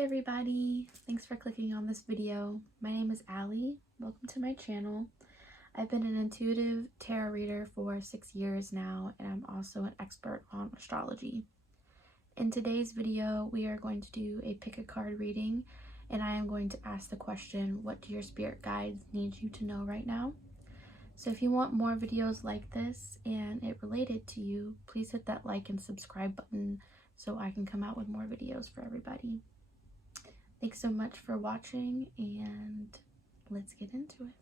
Hey everybody, thanks for clicking on this video. My name is Allie. Welcome to my channel. I've been an intuitive tarot reader for 6 years now, and I'm also an expert on astrology. In today's video, we are going to do a pick a card reading, and I am going to ask the question, what do your spirit guides need you to know right now? So if you want more videos like this and it related to you, please hit that like and subscribe button so I can come out with more videos for everybody. Thanks so much for watching, and let's get into it.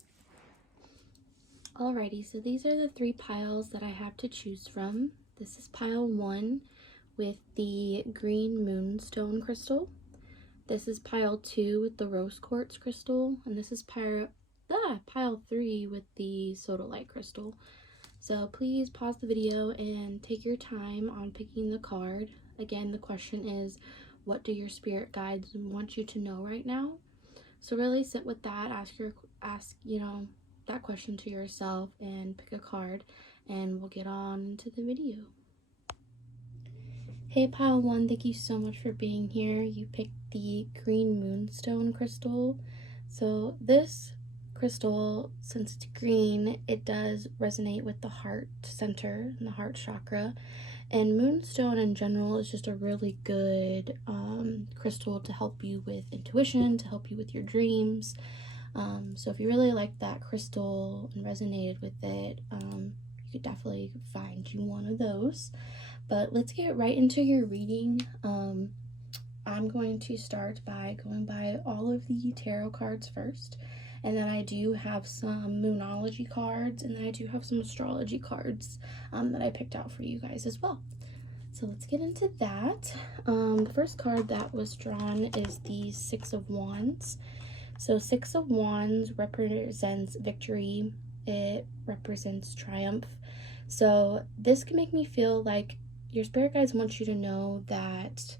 Alrighty, so these are the 3 piles that I have to choose from. This is pile 1 with the green Moonstone crystal. This is pile 2 with the rose quartz crystal, and this is pile 3 with the Sodalite crystal. So please pause the video and take your time on picking the card. Again, the question is, what do your spirit guides want you to know right now? So really sit with that, ask that question to yourself and pick a card, and we'll get on to the video. Hey pile 1, thank you so much for being here. You picked the green Moonstone crystal. So this crystal, since it's green, it does resonate with the heart center and the heart chakra. And Moonstone in general is just a really good crystal to help you with intuition, to help you with your dreams. So if you really like that crystal and resonated with it, you could definitely find you one of those. But let's get right into your reading. I'm going to start by going by all of the tarot cards first. And then I do have some Moonology cards, and then I do have some astrology cards that I picked out for you guys as well. So let's get into that. The first card that was drawn is the 6 of Wands. So 6 of Wands represents victory. It represents triumph. So this can make me feel like your spirit guides want you to know that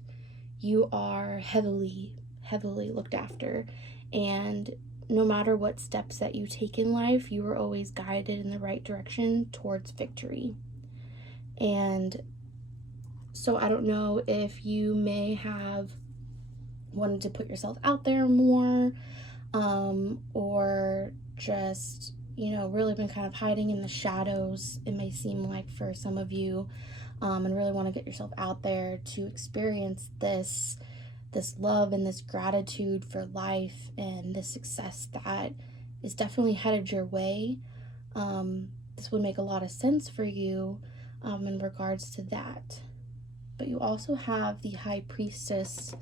you are heavily looked after, and no matter what steps that you take in life, you are always guided in the right direction towards victory. And so I don't know if you may have wanted to put yourself out there more, or just, really been kind of hiding in the shadows, it may seem like, for some of you, and really want to get yourself out there to experience this love and this gratitude for life and this success that is definitely headed your way. This would make a lot of sense for you in regards to that. But you also have the High Priestess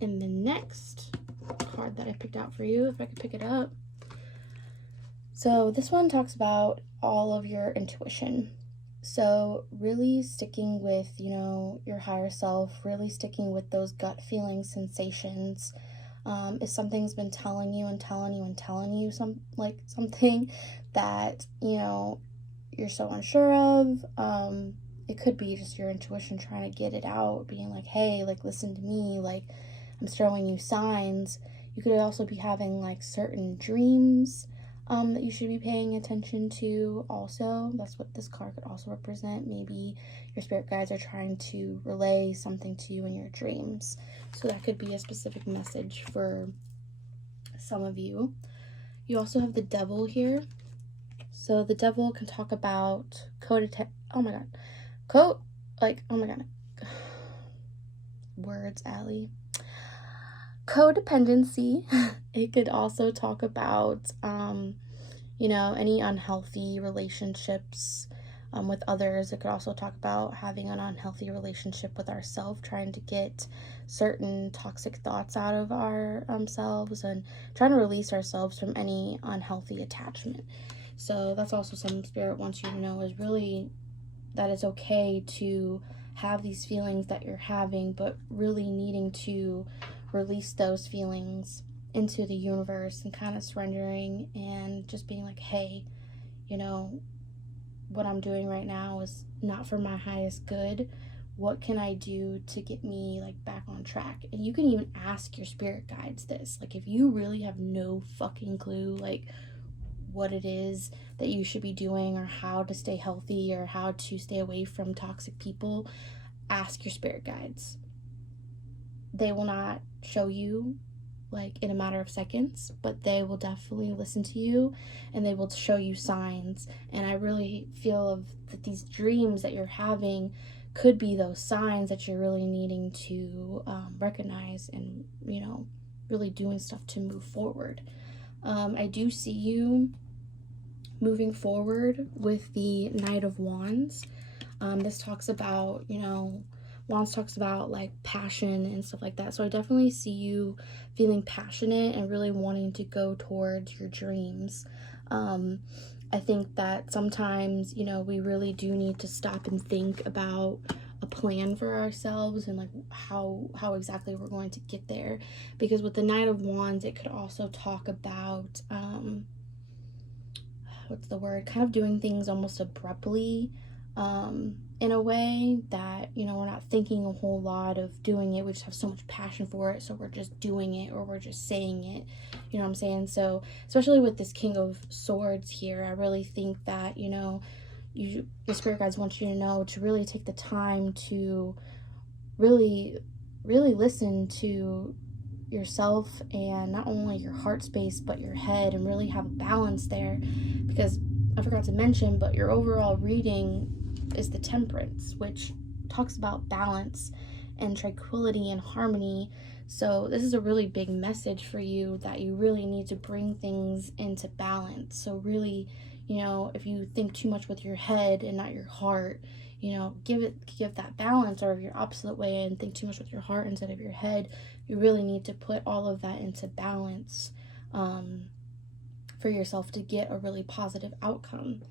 in the next card that I picked out for you, if I could pick it up. So this one talks about all of your intuition. So really sticking with, your higher self, really sticking with those gut feeling sensations. If something's been telling you something that, you're so unsure of, it could be just your intuition trying to get it out, being like, hey, listen to me, I'm showing you signs. You could also be having certain dreams that you should be paying attention to also. That's what this card could also represent. Maybe your spirit guides are trying to relay something to you in your dreams. So that could be a specific message for some of you. You also have the Devil here. So the Devil can talk about words, Allie. Codependency. It could also talk about any unhealthy relationships with others. It could also talk about having an unhealthy relationship with ourselves, trying to get certain toxic thoughts out of ourselves and trying to release ourselves from any unhealthy attachment. So that's also something Spirit wants you to know, is really that it's okay to have these feelings that you're having, but really needing to release those feelings into the universe and kind of surrendering and just being like, hey, what I'm doing right now is not for my highest good. What can I do to get me back on track? And you can even ask your spirit guides this. If you really have no fucking clue what it is that you should be doing, or how to stay healthy, or how to stay away from toxic people, ask your spirit guides. they will not show you like in a matter of seconds, but they will definitely listen to you and they will show you signs. And I really feel that these dreams that you're having could be those signs that you're really needing to recognize and, really doing stuff to move forward. I do see you moving forward with the Knight of Wands. This talks about, Wands talks about like passion and stuff like that. So I definitely see you feeling passionate and really wanting to go towards your dreams. I think that sometimes, we really do need to stop and think about a plan for ourselves and like how exactly we're going to get there. Because with the Knight of Wands, it could also talk about, what's the word? Kind of doing things almost abruptly, in a way that, we're not thinking a whole lot of doing it. We just have so much passion for it, so we're just doing it or we're just saying it. You know what I'm saying? So especially with this King of Swords here, I really think that, the spirit guides want you to know to really take the time to really listen to yourself and not only your heart space but your head, and really have a balance there. Because I forgot to mention, but your overall reading is the Temperance, which talks about balance and tranquility and harmony. So this is a really big message for you that you really need to bring things into balance. So really, if you think too much with your head and not your heart, give that balance, or your opposite way and think too much with your heart instead of your head. You really need to put all of that into balance for yourself to get a really positive outcome.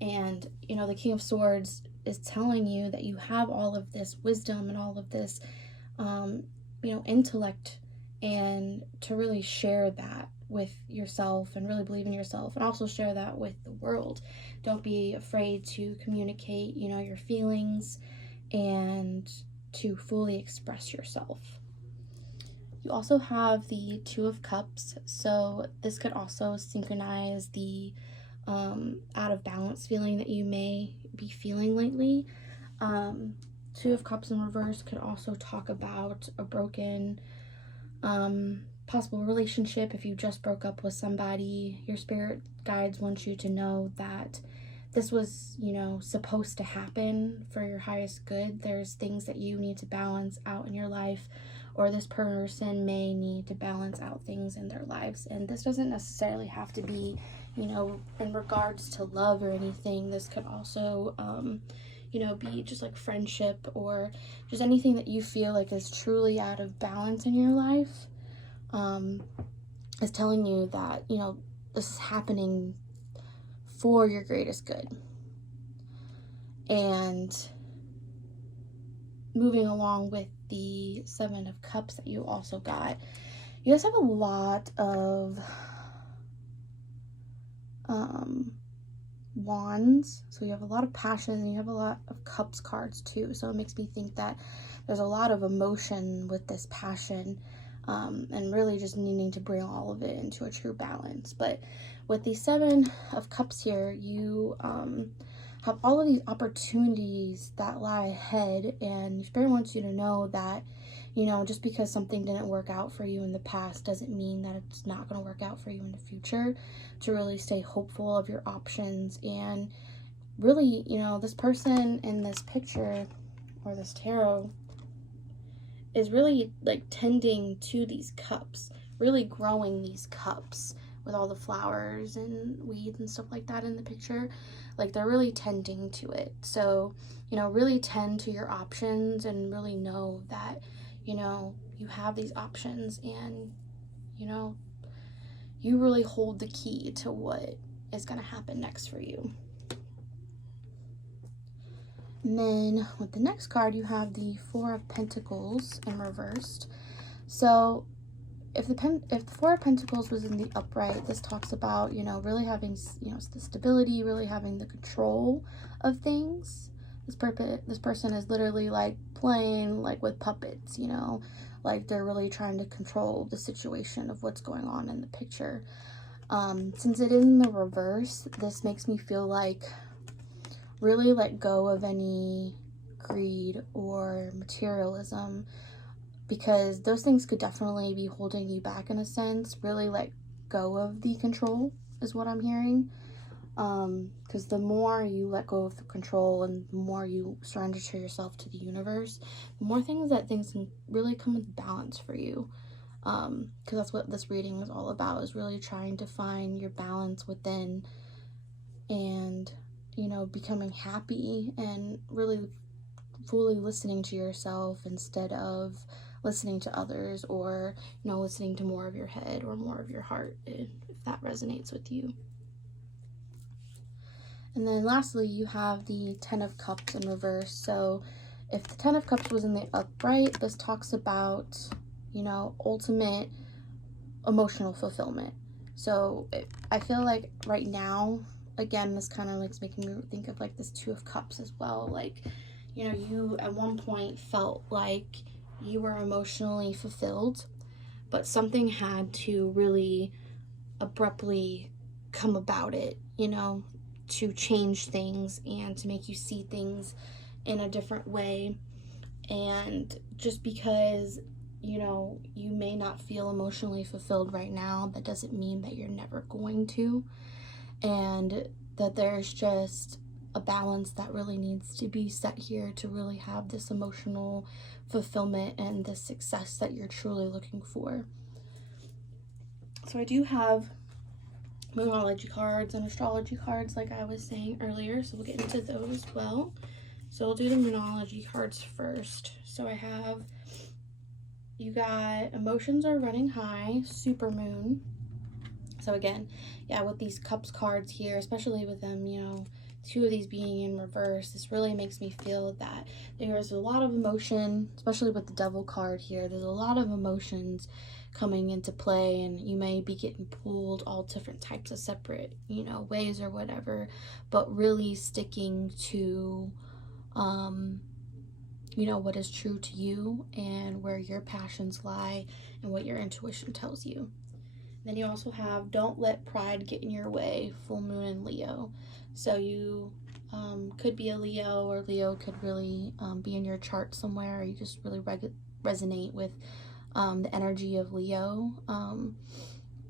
And the King of Swords is telling you that you have all of this wisdom and all of this intellect, and to really share that with yourself and really believe in yourself, and also share that with the world. Don't be afraid to communicate your feelings and to fully express yourself. You also have the Two of Cups, so this could also synchronize the out of balance feeling that you may be feeling lately. Two of Cups in reverse could also talk about a broken possible relationship. If you just broke up with somebody, your spirit guides want you to know that this was, supposed to happen for your highest good. There's things that you need to balance out in your life, or this person may need to balance out things in their lives. And this doesn't necessarily have to be, in regards to love or anything. This could also, be just like friendship, or just anything that you feel like is truly out of balance in your life. Is telling you that, this is happening for your greatest good. And moving along with the Seven of Cups that you also got, you guys have a lot of wands, so you have a lot of passion, and you have a lot of cups cards too. So it makes me think that there's a lot of emotion with this passion, and really just needing to bring all of it into a true balance. But with the Seven of Cups here, you have all of these opportunities that lie ahead, and Spirit wants you to know that, just because something didn't work out for you in the past doesn't mean that it's not going to work out for you in the future. To really stay hopeful of your options, and really, this person in this picture or this tarot is really like tending to these cups, really growing these cups with all the flowers and weeds and stuff like that in the picture. Like, they're really tending to it. So, really tend to your options, and really know that, you have these options, and, you really hold the key to what is going to happen next for you. And then with the next card, you have the Four of Pentacles in reversed. So if the Four of Pentacles was in the upright, this talks about, really having, the stability, really having the control of things. This person is literally like playing like with puppets, like they're really trying to control the situation of what's going on in the picture. Since it is in the reverse, this makes me feel like really let go of any greed or materialism because those things could definitely be holding you back in a sense. Really let go of the control is what I'm hearing. Because the more you let go of the control and the more you surrender to yourself, to the universe, the more things can really come into balance for you. Because that's what this reading is all about, is really trying to find your balance within, and becoming happy and really fully listening to yourself instead of listening to others, or listening to more of your head or more of your heart, if that resonates with you. And then lastly, you have the 10 of Cups in reverse. So if the 10 of Cups was in the upright, this talks about ultimate emotional fulfillment. So I feel like right now, again, this kind of making me think of like this 2 of Cups as well. Like, you at one point felt like you were emotionally fulfilled, but something had to really abruptly come about it, to change things and to make you see things in a different way. And just because you may not feel emotionally fulfilled right now, that doesn't mean that you're never going to, and that there's just a balance that really needs to be set here to really have this emotional fulfillment and the success that you're truly looking for. So I do have Moonology cards and astrology cards, like I was saying earlier, so we'll get into those as well. So we'll do the Moonology cards first. So I have, you got emotions are running high, super moon. So again, yeah, with these Cups cards here, especially with them, 2 of these being in reverse, this really makes me feel that there's a lot of emotion, especially with the Devil card here. There's a lot of emotions coming into play, and you may be getting pulled all different types of separate, ways or whatever, but really sticking to, what is true to you and where your passions lie and what your intuition tells you. Then you also have don't let pride get in your way, full moon in Leo. So you could be a Leo, or Leo could really be in your chart somewhere, or you just really resonate with the energy of Leo.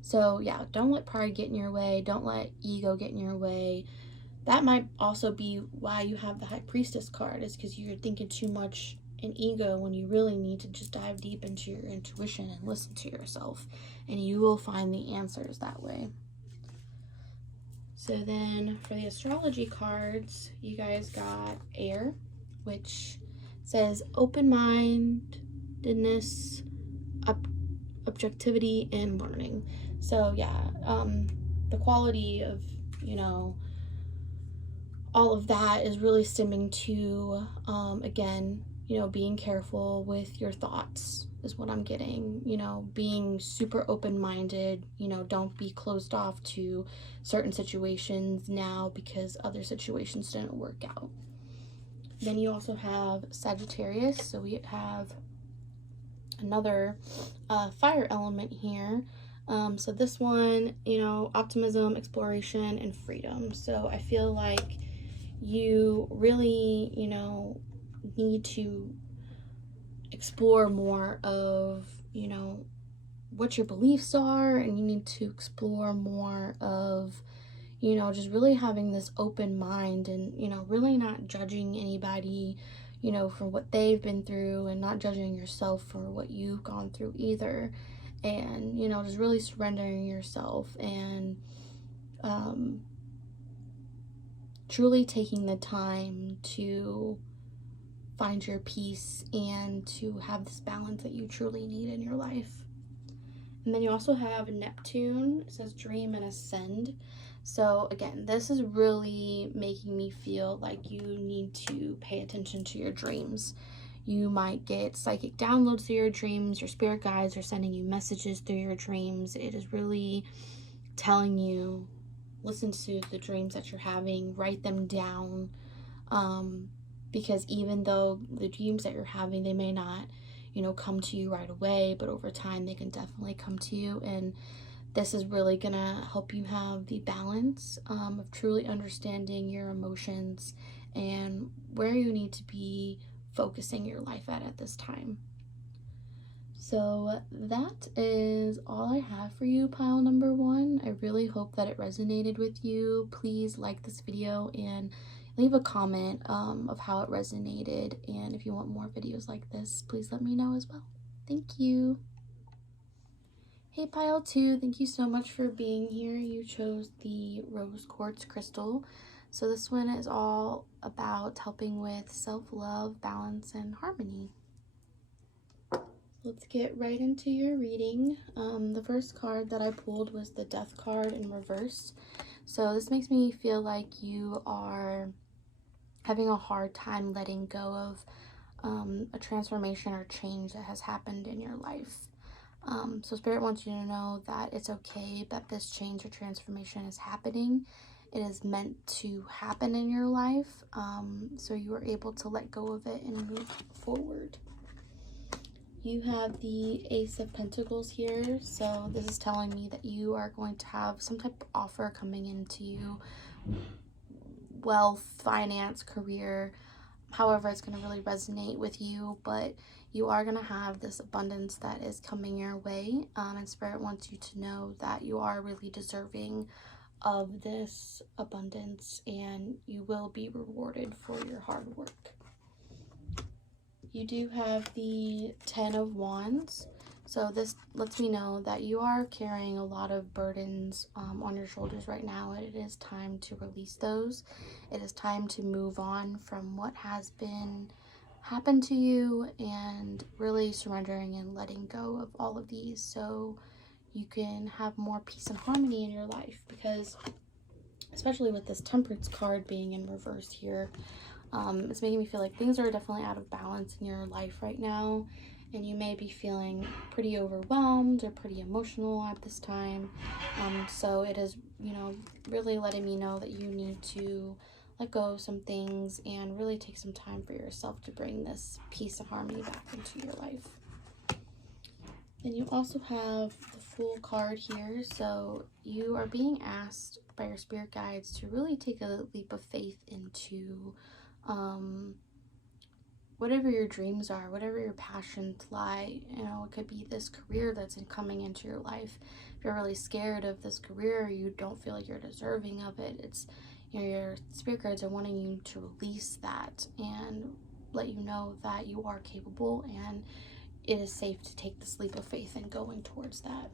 So yeah, don't let pride get in your way. Don't let ego get in your way. That might also be why you have the High Priestess card, is because you're thinking too much in ego when you really need to just dive deep into your intuition and listen to yourself, and you will find the answers that way. So then for the astrology cards, you guys got Air, which says open-mindedness, objectivity, and learning. So yeah, the quality of all of that is really stemming to again, being careful with your thoughts is what I'm getting. Being super open-minded. Don't be closed off to certain situations now because other situations didn't work out. Then you also have Sagittarius, so we have another fire element here. So this one, optimism, exploration, and freedom. So I feel like you really, need to explore more of, what your beliefs are, and you need to explore more of, just really having this open mind, and, really not judging anybody, for what they've been through, and not judging yourself for what you've gone through either. And, just really surrendering yourself and truly taking the time to find your peace and to have this balance that you truly need in your life. And then you also have Neptune. It says dream and ascend. So again, this is really making me feel like you need to pay attention to your dreams. You might get psychic downloads through your dreams. Your spirit guides are sending you messages through your dreams. It is really telling you, listen to the dreams that you're having, write them down, because even though the dreams that you're having, they may not, come to you right away, but over time they can definitely come to you. And this is really gonna help you have the balance of truly understanding your emotions and where you need to be focusing your life at this time. So that is all I have for you, pile number one. I really hope that it resonated with you. Please like this video and leave a comment of how it resonated. And if you want more videos like this, please let me know as well. Thank you. Hey pile two, thank you so much for being here. You chose the rose quartz crystal. So this one is all about helping with self-love, balance, and harmony. Let's get right into your reading. The first card that I pulled was the Death card in reverse. So this makes me feel like you are having a hard time letting go of a transformation or change that has happened in your life. So Spirit wants you to know that it's okay that this change or transformation is happening. It is meant to happen in your life, so you are able to let go of it and move forward. You have the Ace of Pentacles here, so this is telling me that you are going to have some type of offer coming into you, wealth, finance, career, however it's going to really resonate with you, but you are going to have this abundance that is coming your way, and Spirit wants you to know that you are really deserving of this abundance and you will be rewarded for your hard work. You do have the 10 of Wands, so this lets me know that you are carrying a lot of burdens on your shoulders right now, and it is time to release those. It is time to move on from what has been happened to you and really surrendering and letting go of all of these so you can have more peace and harmony in your life, because especially with this Temperance card being in reverse here, it's making me feel like things are definitely out of balance in your life right now, and you may be feeling pretty overwhelmed or pretty emotional at this time. So it is, really letting me know that you need to let go of some things and really take some time for yourself to bring this peace and harmony back into your life. Then you also have the Fool card here, so you are being asked by your spirit guides to really take a leap of faith into whatever your dreams are, whatever your passions lie. It could be this career that's coming into your life. If you're really scared of this career, or you don't feel like you're deserving of it, it's your spirit guides are wanting you to release that and let you know that you are capable and it is safe to take this leap of faith and going towards that.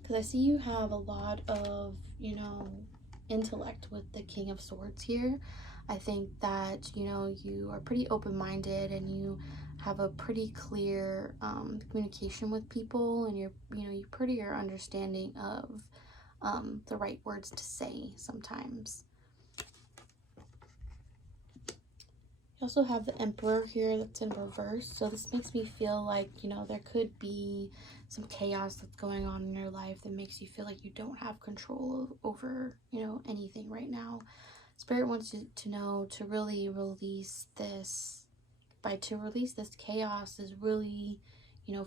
Because I see you have a lot of intellect with the King of Swords here. I think that you are pretty open-minded and you have a pretty clear communication with people, and you're pretty are understanding of the right words to say sometimes. You also have the Emperor here that's in reverse, so this makes me feel like there could be some chaos that's going on in your life that makes you feel like you don't have control over anything right now. Spirit wants you to know to really release this. To release this chaos is really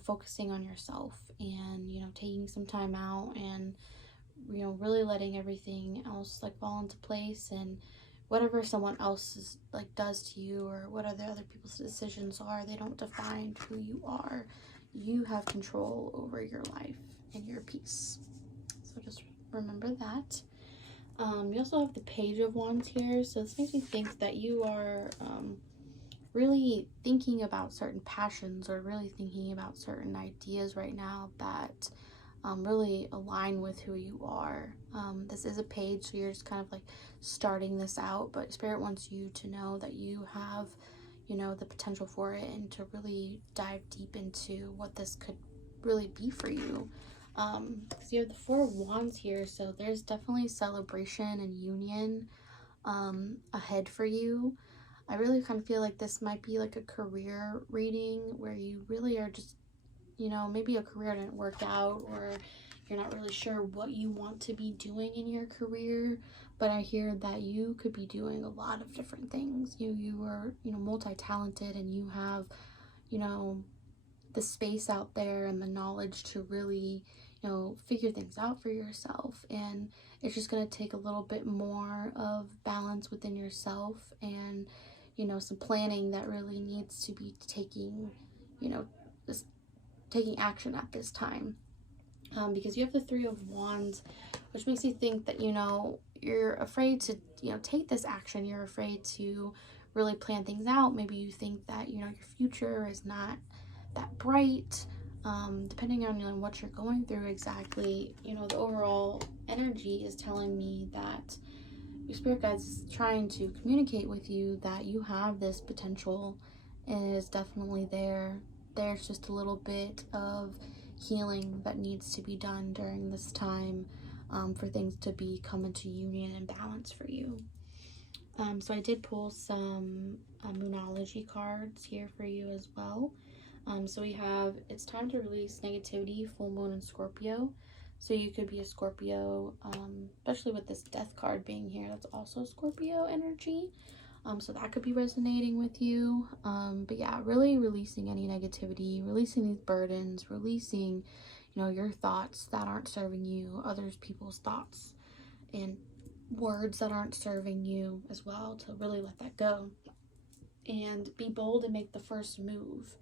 focusing on yourself and taking some time out and really letting everything else fall into place, and whatever someone else is does to you or what other people's decisions are, they don't define who you are. You have control over your life and your peace, so just remember that. You also have the Page of Wands here, so this makes me think that you are really thinking about certain passions or really thinking about certain ideas right now that really align with who you are. This is a page, so you're just kind of starting this out, but Spirit wants you to know that you have the potential for it, and to really dive deep into what this could really be for you. Because you have the Four of Wands here, so there's definitely celebration and union ahead for you. I really kind of feel like this might be a career reading where you really are just maybe a career didn't work out, or you're not really sure what you want to be doing in your career, but I hear that you could be doing a lot of different things. You are multi-talented, and you have the space out there and the knowledge to really figure things out for yourself, and it's just going to take a little bit more of balance within yourself and some planning that really needs to be taking taking action at this time. Because you have the Three of Wands, which makes you think that, you're afraid to, take this action. You're afraid to really plan things out. Maybe you think that, your future is not that bright. Depending on what you're going through exactly, the overall energy is telling me that your spirit guide's trying to communicate with you that you have this potential, and it is definitely there. There's just a little bit of healing that needs to be done during this time, for things to be come into union and balance for you. So I did pull some Moonology cards here for you as well. So we have, it's time to release negativity, full moon and Scorpio. So you could be a Scorpio, especially with this death card being here. That's also Scorpio energy. So that could be resonating with you. But yeah, really releasing any negativity, releasing these burdens, releasing, your thoughts that aren't serving you, others people's thoughts and words that aren't serving you as well, to really let that go. And be bold and make the first move.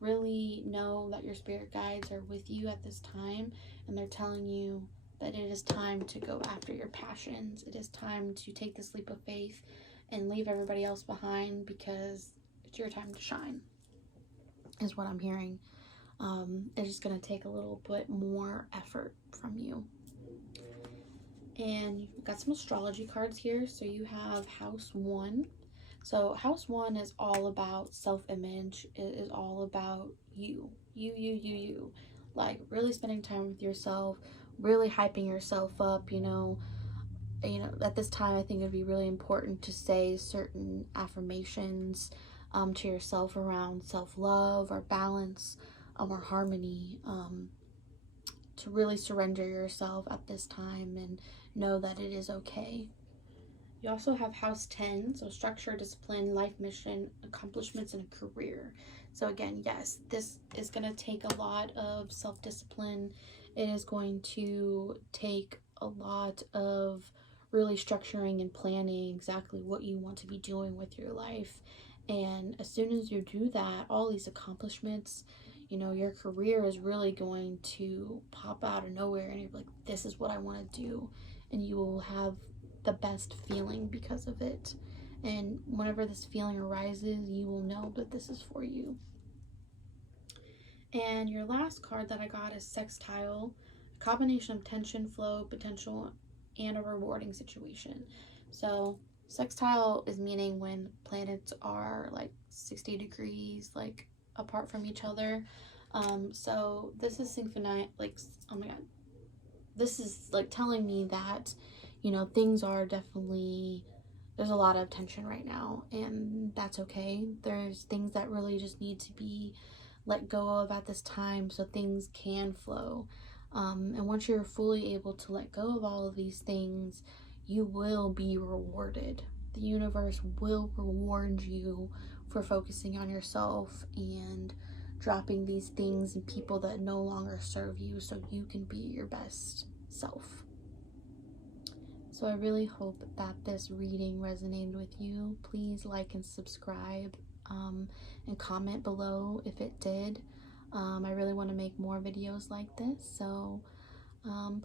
Really know that your spirit guides are with you at this time, and they're telling you that it is time to go after your passions. It is time to take this leap of faith and leave everybody else behind, because it's your time to shine, is what I'm hearing. It's just going to take a little bit more effort from you. And you've got some astrology cards here. So you have House 1. So House 1 is all about self-image. It is all about you. You. Like really spending time with yourself, really hyping yourself up, at this time I think it would be really important to say certain affirmations to yourself around self-love or balance, or harmony, to really surrender yourself at this time and know that it is okay. You also have House 10, so structure, discipline, life mission, accomplishments, and a career. So again, yes, this is going to take a lot of self-discipline. It is going to take a lot of really structuring and planning exactly what you want to be doing with your life. And as soon as you do that, all these accomplishments, your career is really going to pop out of nowhere, and you're like, this is what I want to do. And you will have the best feeling because of it. And whenever this feeling arises, you will know that this is for you. And your last card that I got is Sextile, a combination of tension, flow, potential, and a rewarding situation. So sextile is meaning when planets are like 60 degrees like apart from each other. So this is synchronized, like, oh my god, this is like telling me that things are definitely, there's a lot of tension right now, and that's okay. There's things that really just need to be let go of at this time so things can flow. And once you're fully able to let go of all of these things, you will be rewarded. The universe will reward you for focusing on yourself and dropping these things and people that no longer serve you, so you can be your best self. So I really hope that this reading resonated with you. Please like and subscribe, and comment below if it did. I really want to make more videos like this, so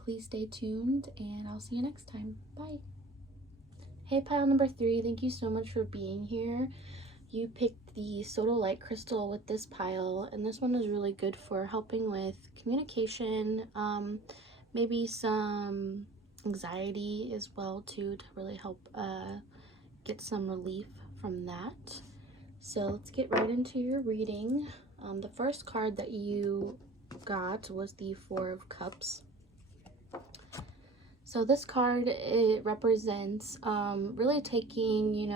please stay tuned, and I'll see you next time. Bye. Hey, pile number 3, thank you so much for being here. You picked the Sodalite crystal with this pile, and this one is really good for helping with communication, maybe some anxiety as well too, to really help get some relief from that. So let's get right into your reading. The first card that you got was the Four of Cups. So this card, it represents really taking,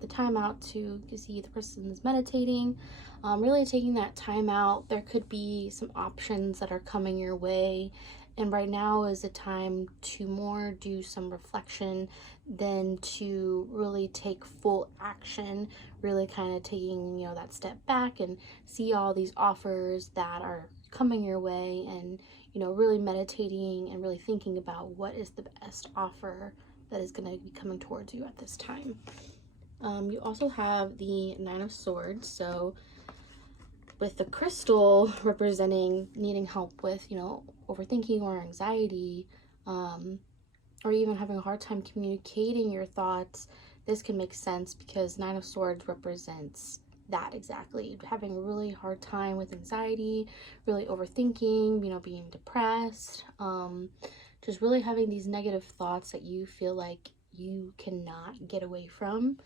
the time out to, you see the person is meditating, really taking that time out. There could be some options that are coming your way, and right now is a time to more do some reflection than to really take full action, really kind of taking, that step back and see all these offers that are coming your way, and really meditating and really thinking about what is the best offer that is going to be coming towards you at this time. You also have the Nine of Swords. So with the crystal representing needing help with, overthinking or anxiety, or even having a hard time communicating your thoughts, this can make sense because Nine of Swords represents that exactly. Having a really hard time with anxiety, really overthinking, being depressed, just really having these negative thoughts that you feel like you cannot get away from.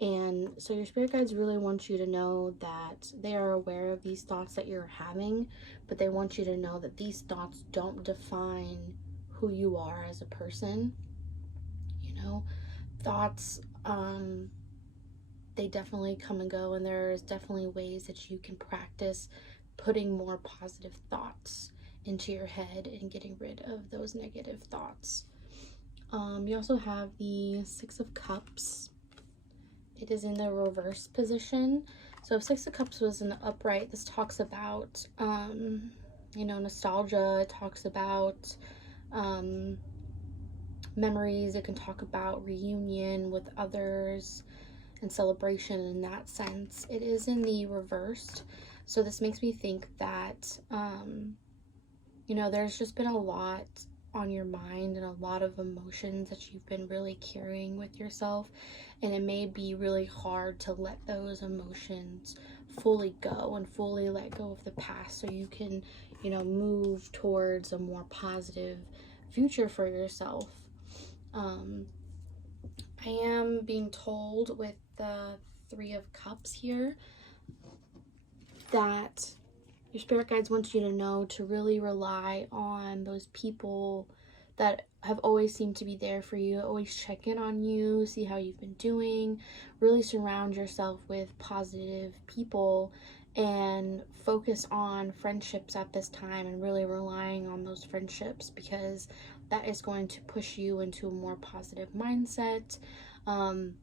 And so your spirit guides really want you to know that they are aware of these thoughts that you're having, but they want you to know that these thoughts don't define who you are as a person. Thoughts, they definitely come and go, and there's definitely ways that you can practice putting more positive thoughts into your head and getting rid of those negative thoughts. You also have the Six of Cups. It is in the reverse position. So if Six of Cups was in the upright, this talks about, nostalgia. It talks about memories. It can talk about reunion with others and celebration in that sense. It is in the reversed. So this makes me think that, there's just been a lot on your mind and a lot of emotions that you've been really carrying with yourself, and it may be really hard to let those emotions fully go and fully let go of the past so you can move towards a more positive future for yourself. I am being told with the Three of Cups here that your spirit guides want you to know to really rely on those people that have always seemed to be there for you, always check in on you, see how you've been doing, really surround yourself with positive people and focus on friendships at this time and really relying on those friendships, because that is going to push you into a more positive mindset, and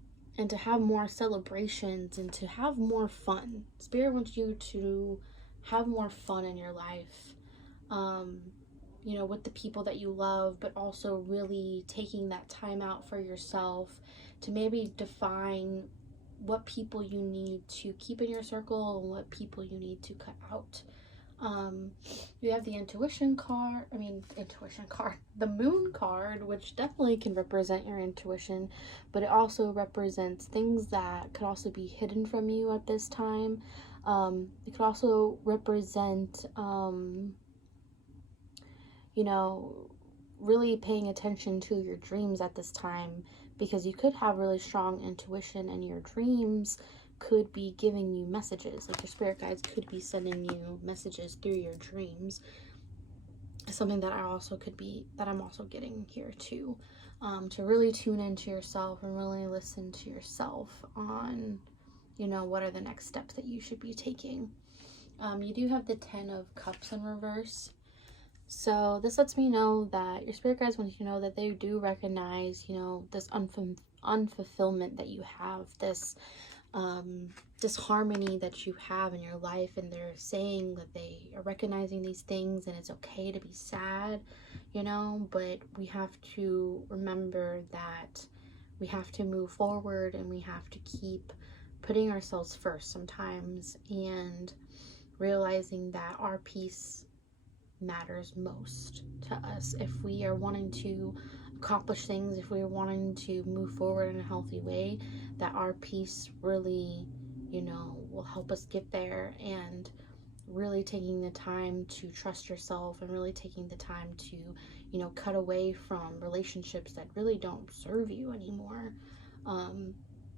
to have more celebrations and to have more fun. Spirit wants you to have more fun in your life, with the people that you love, but also really taking that time out for yourself to maybe define what people you need to keep in your circle and what people you need to cut out. You have the the Moon card, which definitely can represent your intuition, but it also represents things that could also be hidden from you at this time. It could also represent, really paying attention to your dreams at this time, because you could have really strong intuition and your dreams could be giving you messages. Like your spirit guides could be sending you messages through your dreams. Something that I'm also getting here too, to really tune into yourself and really listen to yourself on, what are the next steps that you should be taking. You do have the 10 of Cups in reverse. So this lets me know that your spirit guides want you to know that they do recognize, this unfulfillment that you have, this disharmony that you have in your life, and they're saying that they are recognizing these things and it's okay to be sad, but we have to remember that we have to move forward and we have to keep putting ourselves first sometimes and realizing that our peace matters most to us. If we are wanting to accomplish things, if we're wanting to move forward in a healthy way, that our peace really, will help us get there. And really taking the time to trust yourself and really taking the time to, cut away from relationships that really don't serve you anymore.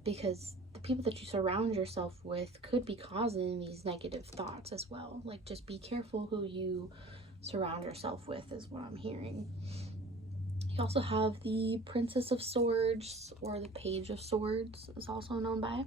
Because the people that you surround yourself with could be causing these negative thoughts as well. Like, just be careful who you surround yourself with is what I'm hearing. You also have the Princess of Swords, or the Page of Swords is also known by.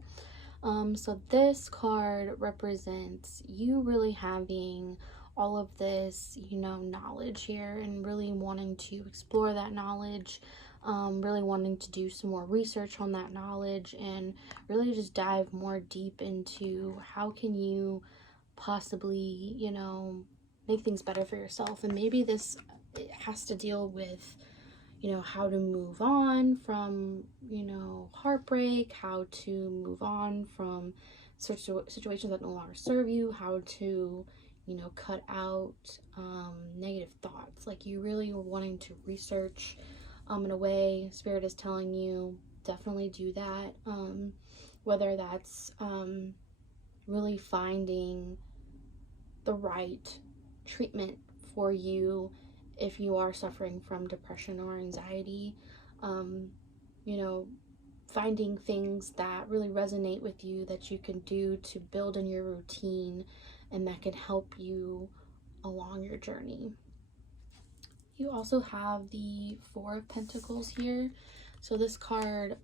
So this card represents you really having all of this, knowledge here, and really wanting to explore that knowledge, really wanting to do some more research on that knowledge, and really just dive more deep into how can you possibly, make things better for yourself. And maybe this has to deal with, how to move on from, heartbreak, how to move on from situations that no longer serve you, how to, you know, cut out negative thoughts. Like, you really are wanting to research in a way. Spirit is telling you definitely do that. Whether that's really finding the right treatment for you if you are suffering from depression or anxiety. You know, finding things that really resonate with you that you can do to build in your routine and that can help you along your journey. You also have the Four of Pentacles here. So this card,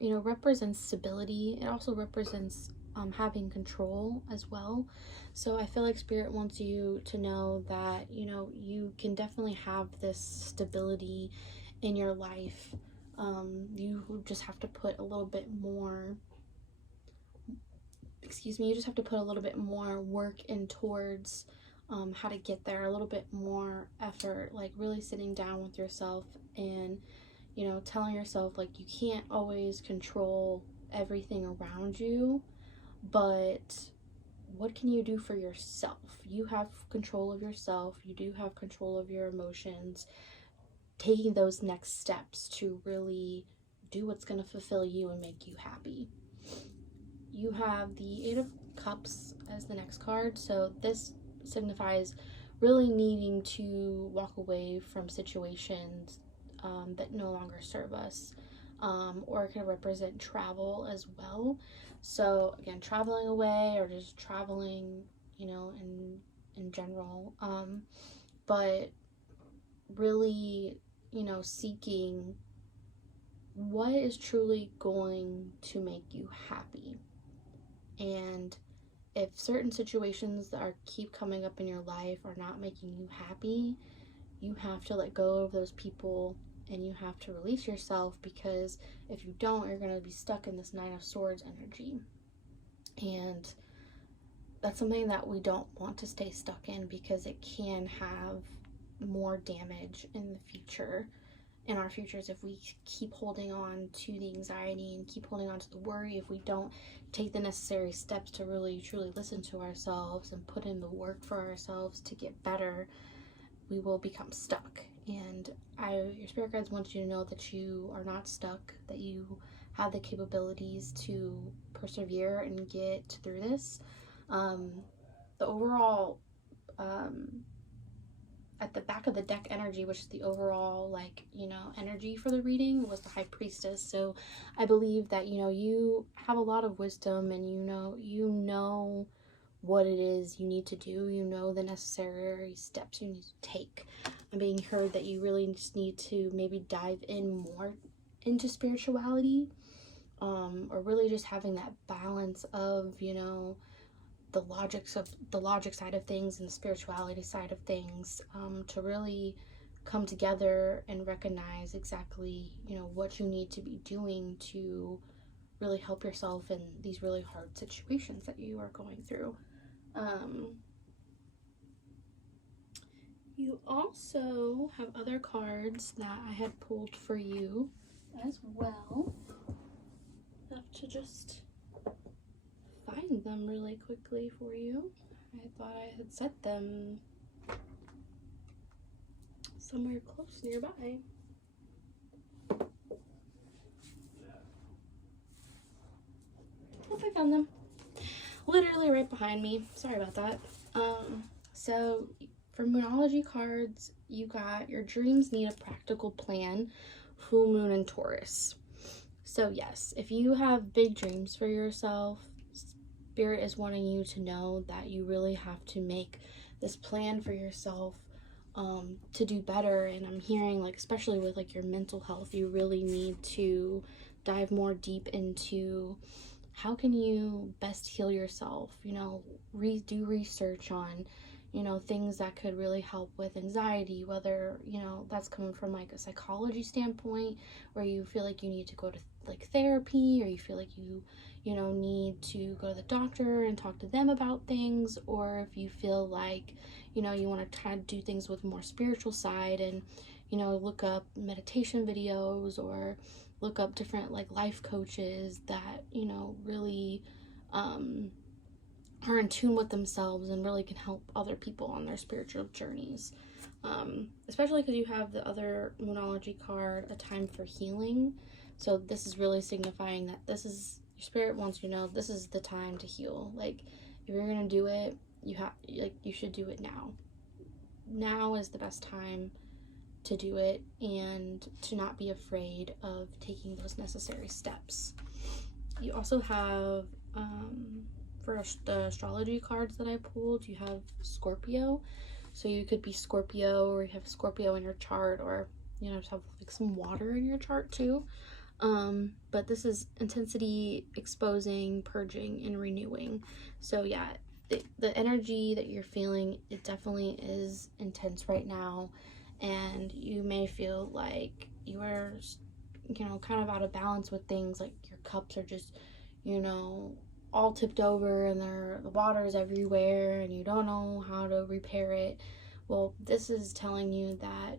you know, represents stability. It also represents having control as well. So I feel like Spirit wants you to know that, you know, you can definitely have this stability in your life. You just have to put a little bit more, you just have to put a little bit more work in towards how to get there, a little bit more effort, like really sitting down with yourself and, you know, telling yourself like you can't always control everything around you, but what can you do for yourself? You have control of yourself. You do have control of your emotions. Taking those next steps to really do what's going to fulfill you and make you happy. You have the Eight of Cups as the next card. So this signifies really needing to walk away from situations that no longer serve us, or it can represent travel as well. So again, traveling away or just traveling, you know, in general, but really, you know, seeking what is truly going to make you happy. And if certain situations that keep coming up in your life are not making you happy, you have to let go of those people and you have to release yourself, because if you don't, you're going to be stuck in this Nine of Swords energy. And that's something that we don't want to stay stuck in, because it can have more damage in the future, in our futures, if we keep holding on to the anxiety and keep holding on to the worry. If we don't take the necessary steps to really truly listen to ourselves and put in the work for ourselves to get better, we will become stuck. And your spirit guides want you to know that you are not stuck, that you have the capabilities to persevere and get through this. The overall at the back of the deck energy, which is the overall, like, you know, energy for the reading, was the High Priestess. So I believe that, you know, you have a lot of wisdom, and you know what it is you need to do. You know the necessary steps you need to take. I'm being heard that you really just need to maybe dive in more into spirituality, or really just having that balance of, you know, the logic side of things and the spirituality side of things, to really come together and recognize exactly, you know, what you need to be doing to really help yourself in these really hard situations that you are going through. You also have other cards that I had pulled for you as well. I have to just find them really quickly for you. I thought I had set them somewhere close nearby. Oh, I found them. Literally right behind me. Sorry about that. So for Moonology cards, you got your dreams need a practical plan, full moon and Taurus. So yes, if you have big dreams for yourself, Spirit is wanting you to know that you really have to make this plan for yourself to do better. And I'm hearing, like, especially with like your mental health, you really need to dive more deep into how can you best heal yourself, you know, do research on, you know, things that could really help with anxiety, whether, you know, that's coming from like a psychology standpoint, where you feel like you need to go to like therapy, or you feel like you know, need to go to the doctor and talk to them about things, or if you feel like, you know, you want to try to do things with more spiritual side and, you know, look up meditation videos or look up different like life coaches that, you know, really are in tune with themselves and really can help other people on their spiritual journeys. Especially because you have the other Moonology card, A Time for Healing. So this is really signifying that this is, your spirit wants you to know this is the time to heal. Like, if you're gonna do it, you should do it now. Now is the best time to do it, and to not be afraid of taking those necessary steps. You also have, for the astrology cards that I pulled, you have Scorpio. So you could be Scorpio, or you have Scorpio in your chart, or just have like some water in your chart too. But this is intensity, exposing, purging, and renewing. So yeah, the energy that you're feeling, it definitely is intense right now, and you may feel like you are, kind of out of balance with things. Like your cups are just, all tipped over, and the water's everywhere, and you don't know how to repair it. Well, this is telling you that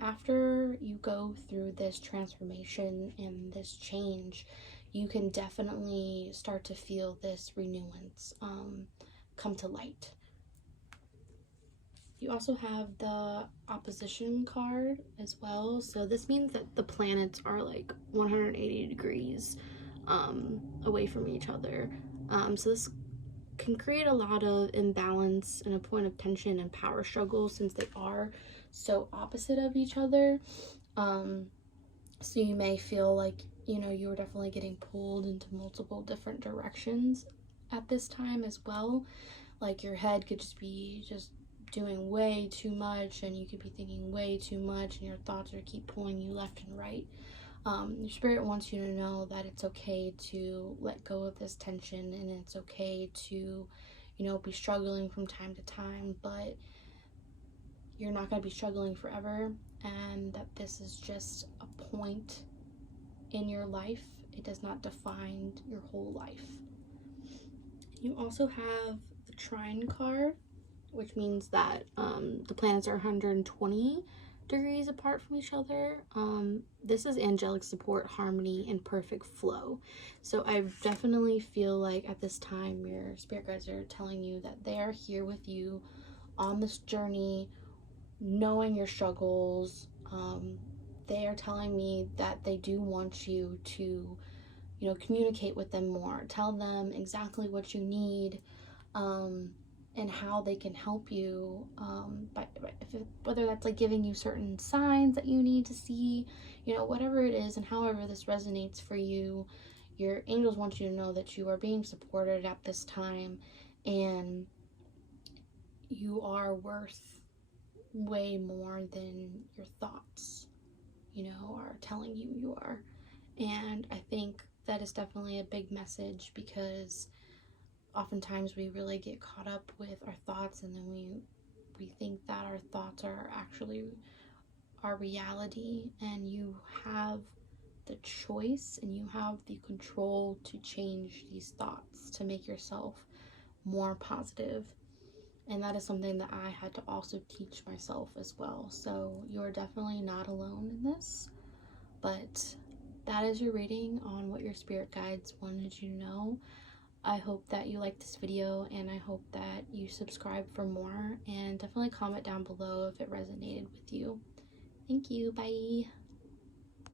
after you go through this transformation and this change, you can definitely start to feel this renewance come to light. You also have the opposition card as well. So this means that the planets are like 180 degrees away from each other. So this can create a lot of imbalance and a point of tension and power struggle, since they are so opposite of each other. So you may feel like, you are definitely getting pulled into multiple different directions at this time as well. Like your head could just be doing way too much, and you could be thinking way too much, and your thoughts are keep pulling you left and right. Your spirit wants you to know that it's okay to let go of this tension, and it's okay to, be struggling from time to time, but you're not going to be struggling forever, and that this is just a point in your life. It does not define your whole life. You also have the trine card, which means that the planets are 120 degrees apart from each other. This is angelic support, harmony, and perfect flow. So I definitely feel like at this time your spirit guides are telling you that they are here with you on this journey, knowing your struggles. They are telling me that they do want you to, communicate with them more. Tell them exactly what you need, and how they can help you, whether that's like giving you certain signs that you need to see, whatever it is, and however this resonates for you. Your angels want you to know that you are being supported at this time, and you are worth way more than your thoughts, are telling you are. And I think that is definitely a big message, because oftentimes we really get caught up with our thoughts, and then we think that our thoughts are actually our reality, and you have the choice and you have the control to change these thoughts to make yourself more positive. And that is something that I had to also teach myself as well. So you're definitely not alone in this. But that is your reading on what your spirit guides wanted you to know. I hope that you liked this video, and I hope that you subscribe for more, and definitely comment down below if it resonated with you. Thank you. Bye.